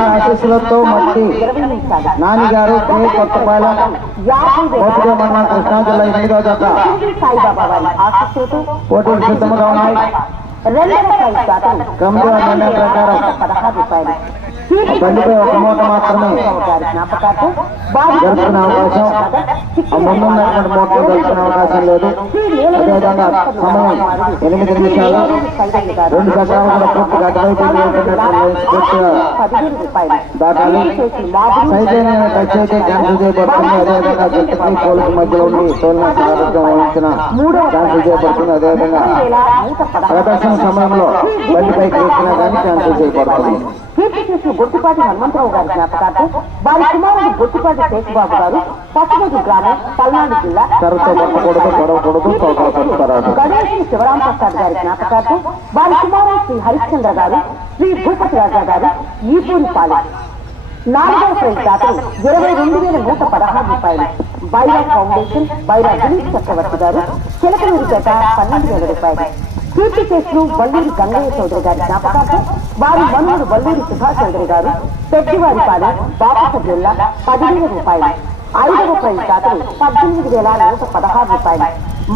స్వామి ఆశీస్సులతో మట్టి ఇరవై నిమిషాలు నానిగారు కే కొత్తపాలెం కోటిగా మండలం కృష్ణా జిల్లా ఎనిమిదో జత. పోటీలు సిద్ధంగా ఉన్నాయి. కమిటీ నిర్ణయం ప్రకారం. బండిపై ఒక మూట మాత్రమే జరుపుకునే అవకాశం. ముందున్నటువంటి మూటలు జరుపుకునే అవకాశం లేదు. అదేవిధంగా సమయం ఎనిమిది నిమిషాలు. రెండు చక్రాలు కూడా పూర్తిగా అటువైపు దాటాలి టచ్ అయితే క్యాన్సిల్ చేయబడుతుంది అదేవిధంగా జట్టుకి మధ్య ఉండి సారథ్యం వహించిన క్యాన్సిల్ చేయబడుతుంది అదేవిధంగా ప్రదర్శన సమయంలో బండిపైకి ఎక్కినా కానీ క్యాన్సిల్ చేయబడుతుంది చేసిన గొట్టిపాటి హనుమంతరావు గారి జ్ఞాపకార్థం వారి కుమారుడు గొట్టిపాటి శేషబాబు గారు పసుమతి గ్రామం పల్నాడు జిల్లా గణేష్ శివరాం ప్రసాద్ గారి జ్ఞాపకార్థం వారి కుమారుడు శ్రీ హరిశ్చంద్ర గారు శ్రీ భూపతి రాజా గారు ఈపూరి పాలెం. నాలుగవ ప్రైజ్ దాతలు ఇరవై రెండు వేల నూట పదహారు రూపాయలు. బైరా ఫౌండేషన్ బైరా దిలీప్ చక్రవర్తి గారు చిలకలూరిపేట పన్నెండు వేల రూపాయలు. కీర్తి కేసులు వల్లూరి గంగయ్య చౌదరి గారి జ్ఞాపకార్థం వారి మనువుడు వల్లూరి సుభాష్ చౌదరి గారు పెద్దివారిపాలెం బాపట జిల్లా పదివేల రూపాయలు ఐదవ ప్రైజ్ దాతలు పద్దెనిమిది వేల నూట పదహారు రూపాయలు.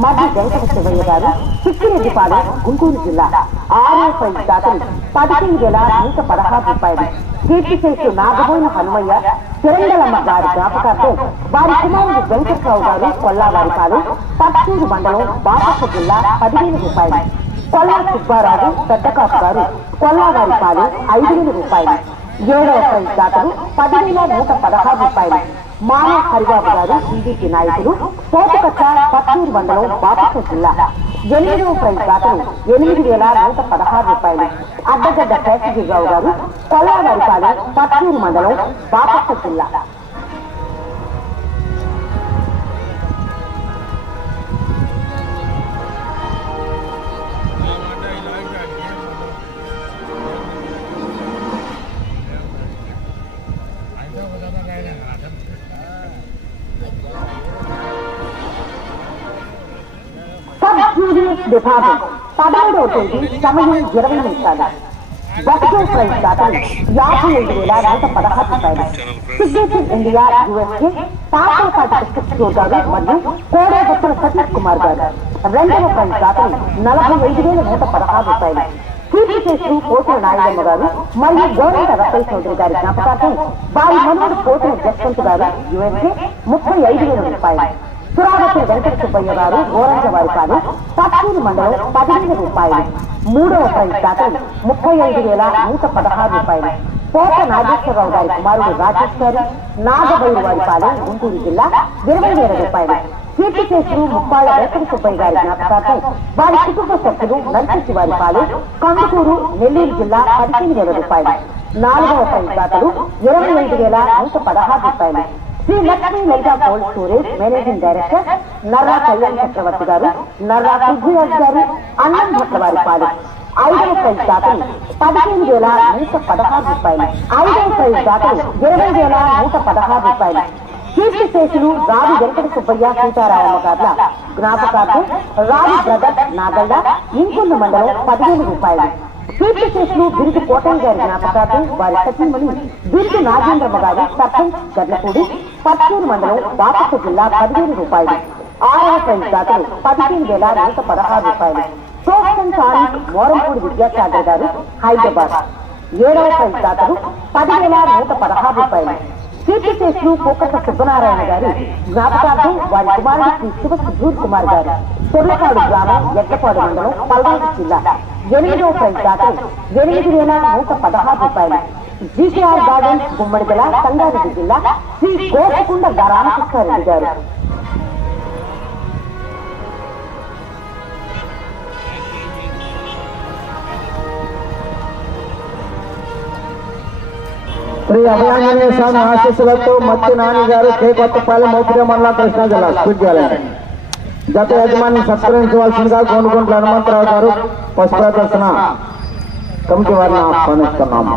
మధ్య వెంకట శివయ్య గారు చిక్కిరెడ్డిపాలెం గుంటూరు జిల్లా ఆరో ప్రైజ్ దాతలు పదిహేను వేల నూట పదహారు రూపాయలు. కీర్తి చేస్తూ నాగబోయిన హనుమయ్య చిరంగలమ్మ గారి జ్ఞాపకార్థం వారి కుమారుడు వెంకట్రావు గారు కొల్లావారిపాలెం పచ్చూరు మండలం బాపట్ల జిల్లా పదిహేను రూపాయలు. కొల్లా సుబ్బారావు పెద్దకాపు గారు కొల్లావారిపాలెం ఐదు వేల రూపాయలు ఏడవ ప్రైజ్ దాతలు పదివేల నూట పదహారు రూపాయలు. మానవ హరిబాబు గారు టీడీపీ నాయకులు కోటకట్ట పత్తూరు మండలం బాపట్ల జిల్లా. ఎనిమిదవ ప్రైజ్ దాతలు ఎనిమిది వేల నూట పదహారు రూపాయలు. అడ్డగడ్డ శేషగిరిరావు గారు కొల్లావారిపాలెం పత్తూరు మండలం బాపట్ల జిల్లా. విభాగం పదమూడవ తేదీ సమయం ఇరవై నిమిషాలు బస్సు ప్రైజ్ దాతలు యాభై ఐదు వేల నూట పదహారు రూపాయలు signature India USA Tatalapati district గారు మరియు కోడేపత్తుల సతీష్ కుమార్ గారు రెండవ ప్రైజ్ దాతలు నలభై ఐదు వేల నూట పదహారు రూపాయలు కీర్తి చేస్తూ పోతుల నారాయణ గారు మరియు గోవింద రత్తయ్య చౌదరి గారి జ్ఞాపకార్థం వారి మనవడు పోతుల జస్వంత్ గారు యుఎస్ఏ ముప్పై ఐదు వేల రూపాయలు సురావతి వెంకట గారు గోరంజ వారి కాదు పత్తూరు మండలం పదిహేను రూపాయలు. మూడవ ప్రైజ్ దాతలు ముప్పై ఐదు వేల నూట పదహారు రూపాయలు. కోట నాగేశ్వరరావు గారి కుమారుడు రాజేష్ గారు నాగబైరు వారి పాలెం గుంటూరు జిల్లా ఇరవై వేల రూపాయలు. కీర్తి చేసిన ముప్పాళ్ళ వెంకట సుబ్బయ్య గారి జ్ఞాపకార్థం వారి కుటుంబ సభ్యులు నర్సించి వారి పాలెం కందుకూరు నెల్లూరు జిల్లా పదిహేను వేల రూపాయలు. నాలుగవ ప్రైజ్ దాతలు ఇరవై ఐదు వేల నూట పదహారు రూపాయలు. Shri Lakshmi Lalitha cold storage managing director Narra Kalyan Chakravarthy గారు నర్రా పృథ్వీరాజ్ గారు అన్నం భట్ల వారి పాలు. ఐదవ ప్రైజ్ దాతలు పదిహేను వేల నూట పదహారు రూపాయలు. ఐదవ ప్రైజ్ దాతలు ఇరవై వేల నూట పదహారు రూపాయలు. కీర్తి శేషులు రావి వెంకట సుబ్బయ్య సీతారామ గార్ల జ్ఞాపకార్థం రావి బ్రదర్ నాగల్డ ఇంకొన్న మండలం పదిహేను రూపాయలు. కీర్తి శేషులు బిరుదు కోటయ్య గారి జ్ఞాపకార్థం వారి సతీమణి బిరుదు నాగేంద్రమ్మ గారు సర్పంచ్ గడ్లపూడి పత్తూరు మండలం బాపట్ల జిల్లా పదిహేను రూపాయలు. ఆరవ ప్రైజ్ దాతలు పదిహేను వేల నూట పదహారు రూపాయలు. ప్రోత్సన్ సాలిక్ మోరంపూడి విద్యాసాగర్ గారు హైదరాబాద్. ఏడవ ప్రైజ్ దాతలు పదివేల నూట పదహారు రూపాయలు. కీర్తిశేషులు శేషులు సుబ్బనారాయణ గారు జ్ఞాపకార్థం వారి కుమారుడు శ్రీ శివ సుధూర్ కుమార్ గారు. తొర్లపాడు గ్రామం ఎడ్లపాడు మండలం పల్నాడు జిల్లా. ఎనిమిదవ ప్రైజ్ దాతలు ఎనిమిది వేల నూట పదహారు రూపాయలు. జీటీఆర్ గార్డెన్స్ గుమ్మడిగల సంగారెడ్డి జిల్లా శ్రీ గోపకుండ రామకృష్ణారెడ్డి గారు. శ్రీ అభయాంజనేయ స్వామి ఆశీస్సులతో మత్తి నాని గారు కే కొత్తపాలెం మోపిరే మండలం కృష్ణా జిల్లా స్పీడ్ గత యజమాని సత్కరించవలసిందిగా గోనుగుంట్ల హనుమంతరావు గారు పశు ప్రదర్శన కమిటీ వారిని ఆహ్వానిస్తున్నాము.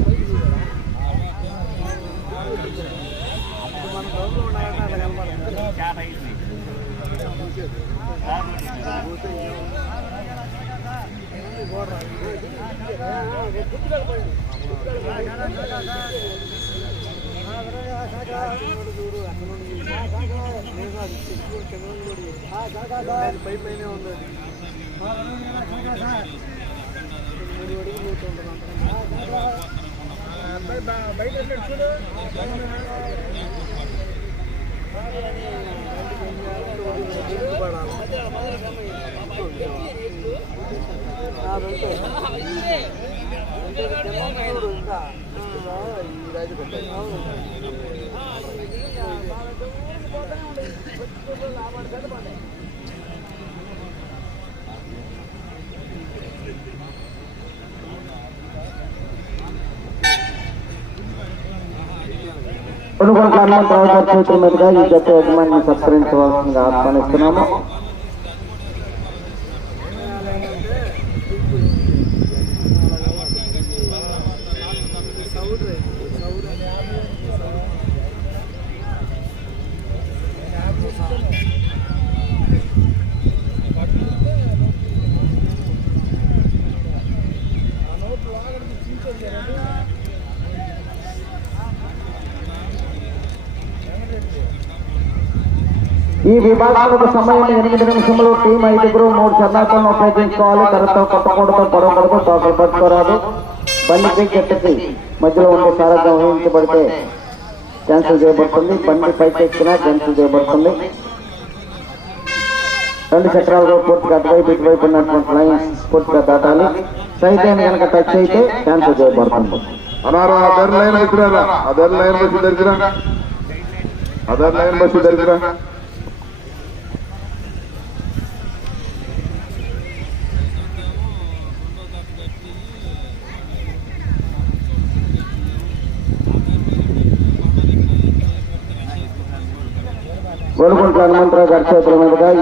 అయిపోయింది అబ్బాయి బా- బయట చూడు? కొనుగోలు హనుమంతరావు గారి చేతుల మీదుగా ఈ జట్టు యజమాని సత్కరించవలసిందిగా ఆహ్వానిస్తున్నాము. ఈ విభాగాలకు సమయం ఎనిమిది నిమిషంలో టీం ఐదుగురు మూడు చర్నాలను ఉపయోగించుకోవాలి. తరతో కొట్టకూడదు పొడవకూడదు తోకలు పట్టుకోరాదు. బండికి చెట్టుకి మధ్యలో ఉండే సారథ్యం వహించబడితే క్యాన్సిల్ చేయబడుతుంది. బండి పైకి ఎక్కినా క్యాన్సిల్ చేయబడుతుంది. రెండు చక్రాలు పూర్తిగా అటువైపు ఇటువైపు ఉన్నటువంటి లైన్స్ పూర్తిగా దాటాలి. సైడ్ కనుక టచ్ అయితే క్యాన్సిల్ చేయబడుతుంది. అన్నారు అదర్ లైన్ వచ్చిరారా అదర్ లైన్ బస్సు దగ్గర. అదర్ లైన్ బస్సు దగ్గర. గోలుగుంట్ల హనుమంతరావు గారి చేతుల మీదుగా ఈ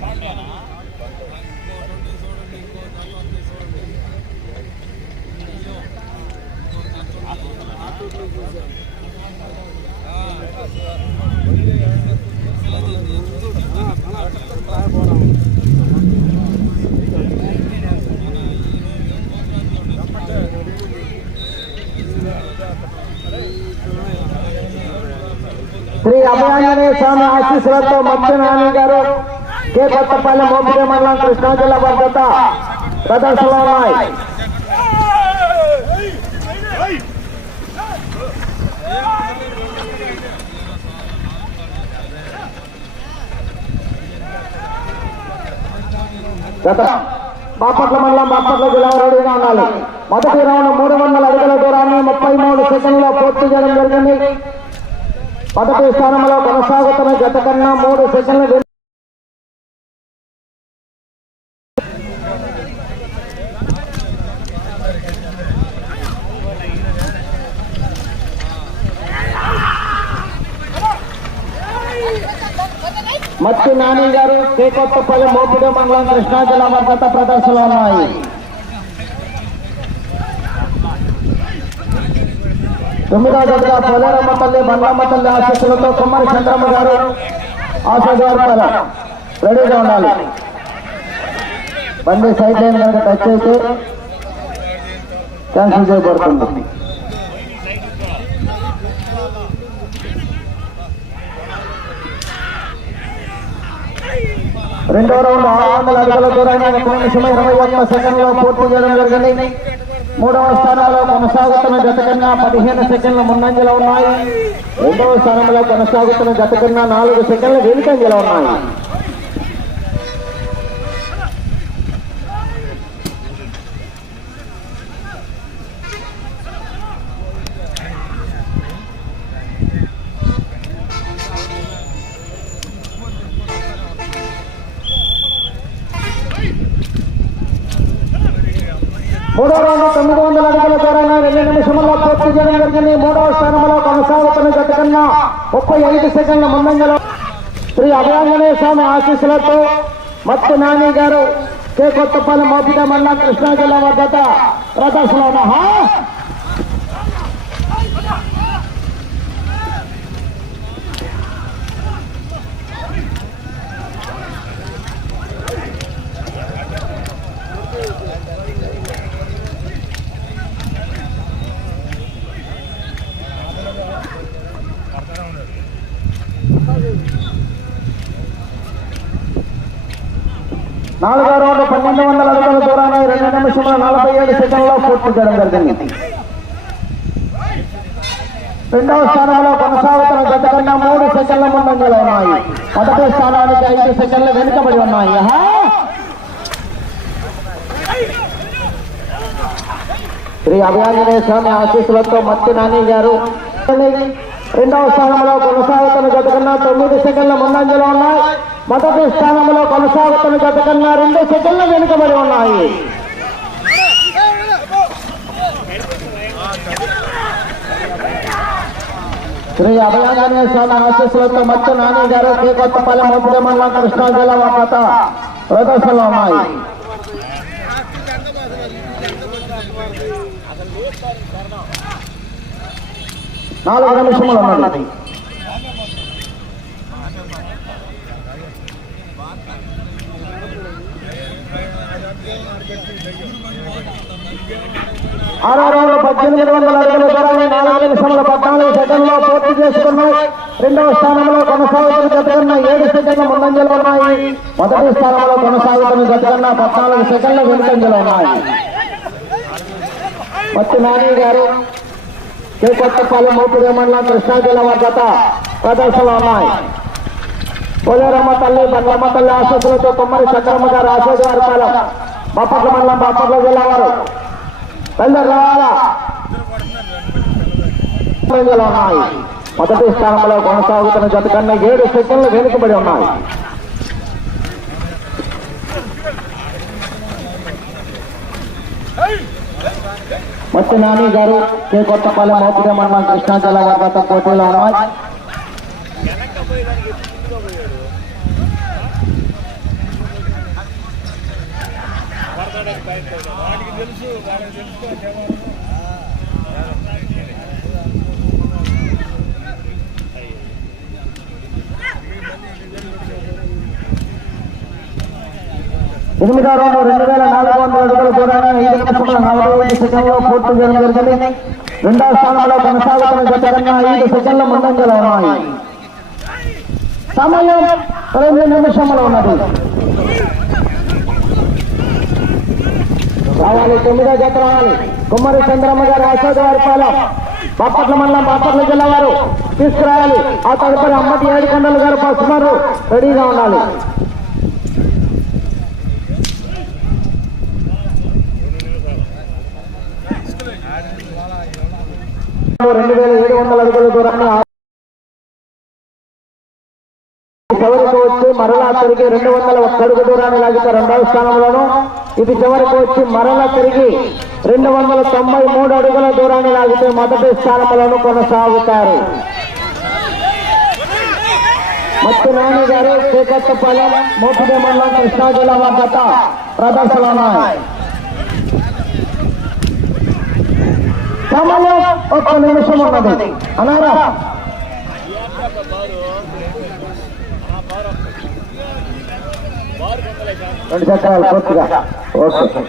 పోయినాక శ్రీ అభయాంజనేయ స్వామి ఆశీస్సులతో మధ్య గారు కే కొత్తపల్లి మోపిడే మండలం కృష్ణా జిల్లా భద్రత ప్రదర్శనలో ఉన్నాయి. గత. బాపట్ల మండలం బాపట్ల జిల్లా రెడీగా ఉండాలి. మొదటి రౌండ్ మూడు వందల అడుగుల దూరాన్ని ముప్పై మూడు సెకండ్లో పూర్తి చేయడం జరిగింది. మొదటి స్థానంలో కొనసాగుతున్న గత కన్నా మూడు సెకండ్లు వెనుక మత్తి నాని గారు కేకొత్తపల్లి మోపిడి మండలం కృష్ణా జిల్లా వర్గత ప్రదర్శనలు ఉన్నాయి. తొమ్మిదో జతగా పోలేరమ్మ తల్లి బండ్లమ్మ తల్లి ఆశస్సులతో కుమ్మరి చంద్రమ్మ గారు ఆశాద్వారపాల రెడీగా ఉండాలి. బండి సైడ్ లైన్ కనుక టచ్ అయితే క్యాన్సిల్ చేయబడుతుంది. రెండో రౌండ్ ఆరు వందల అడుగుల దూరాన్ని ఒక నిమిషం ఇరవై ఒక్క సెకండ్లో పూర్తి చేయడం జరిగింది. మూడవ స్థానంలో కొనసాగుతున్న జత కన్నా పదిహేను సెకండ్ల ముందంజలో ఉన్నాయి. రెండవ స్థానంలో కొనసాగుతున్న జత కన్నా నాలుగు సెకండ్ల వెనుకంజలో ఉన్నాయి మూడో రౌండ్ తొమ్మిది వందల అడుగుల దూరాన్ని రెండు నిమిషంలో పూర్తి చేయడం జరిగింది మూడవ స్థానంలో కొనసాగుతున్న జత కన్నా ముప్పై ఐదు సెకండ్ల ముందంజలో శ్రీ అభయాంజనేయ స్వామి ఆశీస్సులతో మత్తు నాని గారు కే కొత్తపల్లి మోపిట మండలం కృష్ణా జిల్లా వద్ద ప్రదర్శనలో నాలుగో రౌండ్ పన్నెండు వందల అడుగుల దూరాన్ని రెండు నిమిషముల నలభై ఏడు సెకండ్లో పూర్తి చేయడం జరిగింది. రెండవ స్థానంలో కొనసాగుతున్న గత కన్నా మూడు సెకండ్ల ముందంజలో ఉన్నాయి. మొదటి స్థానానికి ఐదు సెకండ్లు వెనుకబడి ఉన్నాయి. శ్రీ అభయాంజనేయ స్వామి ఆశీస్సులతో మత్తి నాని గారు రెండవ స్థానంలో కొనసాగుతున్న గత కన్నా తొమ్మిది సెకండ్ల ముందంజలో ఉన్నాయి మొదటి స్థానంలో కొనసాగుతున్న గత కన్నా రెండు సెకండ్లు వెనుకబడి ఉన్నాయి. శ్రీ అభయాంజనేయ స్వామి ఆశీస్సులతో మత్స్య నాని గారు శ్రీ కొత్తపల్లి మోపిడి మండలం కృష్ణా జిల్లా వార్త ప్రదర్శనలో ఉన్నాయి. నాలుగు నిమిషములు ఉన్నది. ఆరో పద్దెనిమిది వందల అడుగుల దూరాన్ని నాలుగు నిమిషముల పద్నాలుగు సెకండ్లో పూర్తి చేసుకున్నాయి. రెండవ స్థానంలో కొనసాగుతున్న గతకన్న ఏడు సెకండ్లు ముందంజలు ఉన్నాయి. మొదటి స్థానంలో కొనసాగుతున్న గతకన్న పద్నాలుగు సెకండ్ల వెనుకంజలో ఉన్నాయి. మత్తి నాని గారు కే కొత్తపల్లి మోపిడి మండలం కృష్ణా జిల్లా వద్ద ప్రదర్శనలు ఉన్నాయి. పోలేరమ్మ తల్లి బండ్లమ్మ తల్లి ఆశస్సులతో కుమ్మరి చంద్రమ్మ గారు ఆశీర్వాద పాలెం. బాపట్ల మండలం బాపట్ల జిల్లా వారు. బయలుదేరి రావాలా? ఉన్నాయి. మొదటి స్థానంలో కొనసాగుతున్న జత కన్నా ఏడు సెకండ్లు వెనుకబడి ఉన్నాయి. మత్స్య నాని గారు కే కొత్తపల్లి మోపిడి మండలం కృష్ణా జిల్లా వద్ద పోటీలో ఉన్నాయి. ఎనిమిదో రౌండ్ రెండు వేల నాలుగు వందల అడుగుల దూరాన్ని ఐదు నిమిషముల నలభై ఐదు సెకండ్లో పూర్తి చేయడం జరిగింది. రెండవ స్థానంలో కొనసాగుతున్న జత ఐదు సెకండ్ల ముందంజలో ఉన్నాయి. సమయం రెండు నిమిషములు ఉన్నది. రావాలి తొమ్మిదో జాతర రావాలి. కుమ్మరి చంద్రమ్మ గారు అశోక్ గారి పాలెం. బాపట్ల మండలం బాపట్ల జిల్లా వారు తీసుకురావాలి. ఆ తదుపరి అమ్మటి ఏడుకొండలు గారు పసుమారు రెడీగా ఉండాలి. రెండు వేల ఏడు వందల అడుగుల దూరాన్ని చివరికి వచ్చి మరలా తిరిగి రెండు వందల ఒక్క అడుగు దూరాన్ని లాగితే రెండవ స్థానంలోనూ ఇది చివరికి వచ్చి మరలా తిరిగి రెండు వందల తొంభై మూడు అడుగుల దూరాన్ని లాగితే మొదటి స్థానములను కొనసాగుతారు. మత్తి నాని గారు శ్రీకత్తపాలెం మోపిదే మండలం కృష్ణా జిల్లా వద్ద ప్రదర్శన ఒక్క నిమిషం ఉన్నది. అనారా రెండు చక్రాలు పూర్తిగా. ఓకే.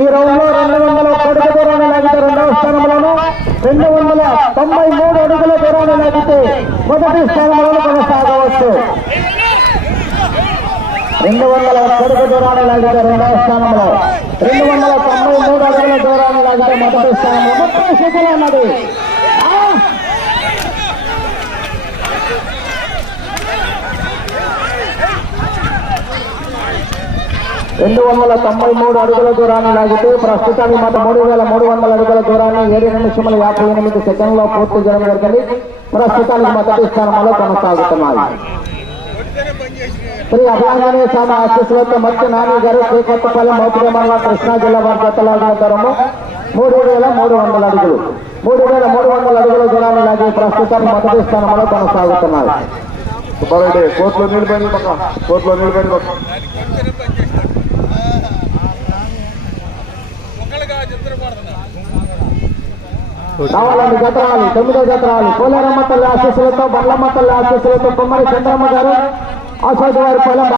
ఈ రౌండ్లో రెండు వందల అడుగుల దూరాన్ని లాగితే రెండవ స్థానంలోను రెండు వందల తొంభై మూడు అడుగుల దూరాన్ని లాగితే మొదటి స్థానంలోను కొనసాగవచ్చు. రెండు వందల పొడుగు దూరాన్ని లాగితే రెండవ స్థానంలో రెండు వందల తొంభై మూడు అడుగుల దూరాన్ని లాగితే మొదటి స్థానంలో. ముప్పై సెకండ్లు ఉన్నది. రెండు వందల తొంభై మూడు అడుగుల దూరాన్ని లాగితే ప్రస్తుతానికి మాత్రం మూడు వేల మూడు వందల అడుగుల దూరాన్ని ఏడు నిమిషముల యాభై ఎనిమిది సెకండ్లో పూర్తి చేయడం జరిగింది. ప్రస్తుతానికి మొదటి స్థానంలో కొనసాగుతున్నాయి. శ్రీ అభియాంజనేయ స్వామి ఆశీస్సులతో మత్స్య నాని గారు శ్రీకొత్తపల్లి మౌపిరి మండలం కృష్ణా జిల్లా వారి దూరము. మూడు వేల మూడు వందల అడుగులు. మూడు వేల మూడు వందల అడుగుల దూరాన్ని లాగి ప్రస్తుతానికి మొదటి స్థానంలో కొనసాగుతున్నాయి. కోర్టులో నిలబడి కోర్టులో నిలబడి కావాలండి జత రావాలి తొమ్మిదో జత రావాలి పోలేరమ్మ తల్లి ఆశీస్సులతో బండ్లమ్మ తల్లి ఆశీస్సులతో కుమ్మరి చంద్రమ్మ గారు ఆశోటి వారి పొలం